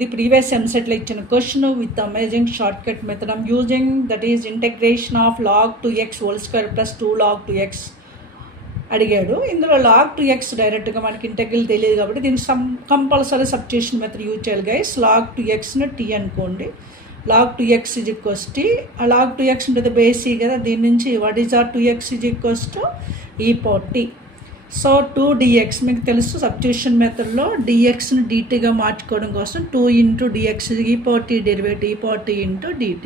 The previous MSET ఇచ్చిన question with amazing short cut method I'm using, that is integration of log 2x whole square plus 2 log 2x అడిగాడు. ఇందులో log 2x డైరెక్ట్గా మనకి integral తెలియదు కాబట్టి దీనికి compulsory substitution method use చేయాలి guys. log 2xని t అనుకోండి, log 2x is equals T. ఆ log 2x ఉంటుంది బేసి కదా, దీని నుంచి వాట్ ఈజ్ ఆ 2x is equals to e power t. So 2dx మీకు తెలుసు, సబ్స్టిట్యూషన్ మెథడ్లో dxని dtగా మార్చుకోవడం కోసం 2 into dx e power t derivative e power t into dt.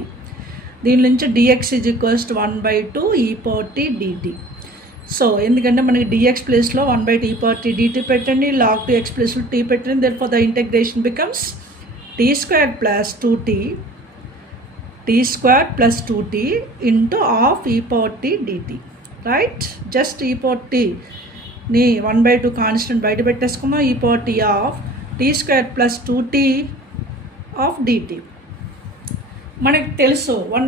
దీని నుంచి dx is equals to 1/2 e power t dt. So ఎందుకంటే మనకి dx ప్లేస్లో 1/2 e పవర్ t dt పెట్టండి, log 2x ప్లేస్లో t పెట్టండి. Therefore the integration becomes t square plus 2t into half e power t dt, right? Just e power t ని 1/2 constant బయట పెట్టేసుకున్నాం, ఈ power tea of tea square plus 2t of dt. మనకి తెలుసు one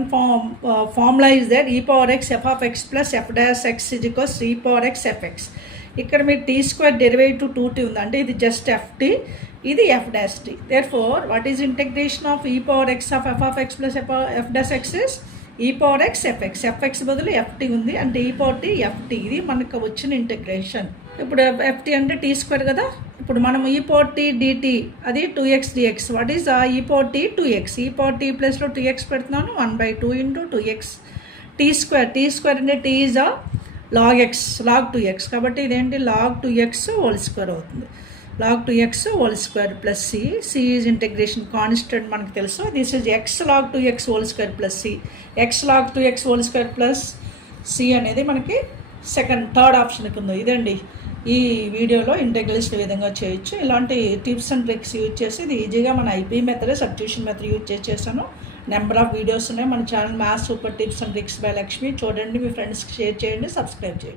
formula is that e power x f of x plus f dash x is equals e power x fx. ఇక్కడ మీరు tea square derivative 2t ఉంది అంటే ఇది just ft, ఇది f dash t. Therefore what is integration of e power x of f of x plus f dash x is e power x fx బదులు ft ఉంది అంటే e power t ft. ఇది మనకు వచ్చిన integration. ఇప్పుడు ft అంటే t square కదా, ఇప్పుడు మనం e పవర్ t dt అది 2x dx. వాట్ ఈజ్ ఆ e power t 2x, e power t ప్లస్లో 2x పెడుతున్నాను, 1/2 ఇంటూ 2x t స్క్వేర్ అంటే t ఈజ్ ఆ log x log 2x కాబట్టి ఇదేంటి log 2x హోల్ స్క్వేర్ అవుతుంది. log 2x whole square plus c is integration constant మనకు తెలుసు. This is x log 2x whole square plus c. x log 2x whole square plus c అనేది మనకి third ఆప్షన్కి ఉంది. ఇదండి ఈ వీడియోలో ఇంటగ్రల్స్ ఏ విధంగా చేయొచ్చు. ఇలాంటి టిప్స్ అండ్ ట్రిక్స్ యూజ్ చేసి ఇది ఈజీగా మన IP method substitution method use చేశాను. నెంబర్ ఆఫ్ వీడియోస్ ఉన్నాయి మన channel maths super tips and tricks by Lakshmi. చూడండి, మీ ఫ్రెండ్స్కి షేర్ చేయండి, సబ్స్క్రైబ్ చేయండి.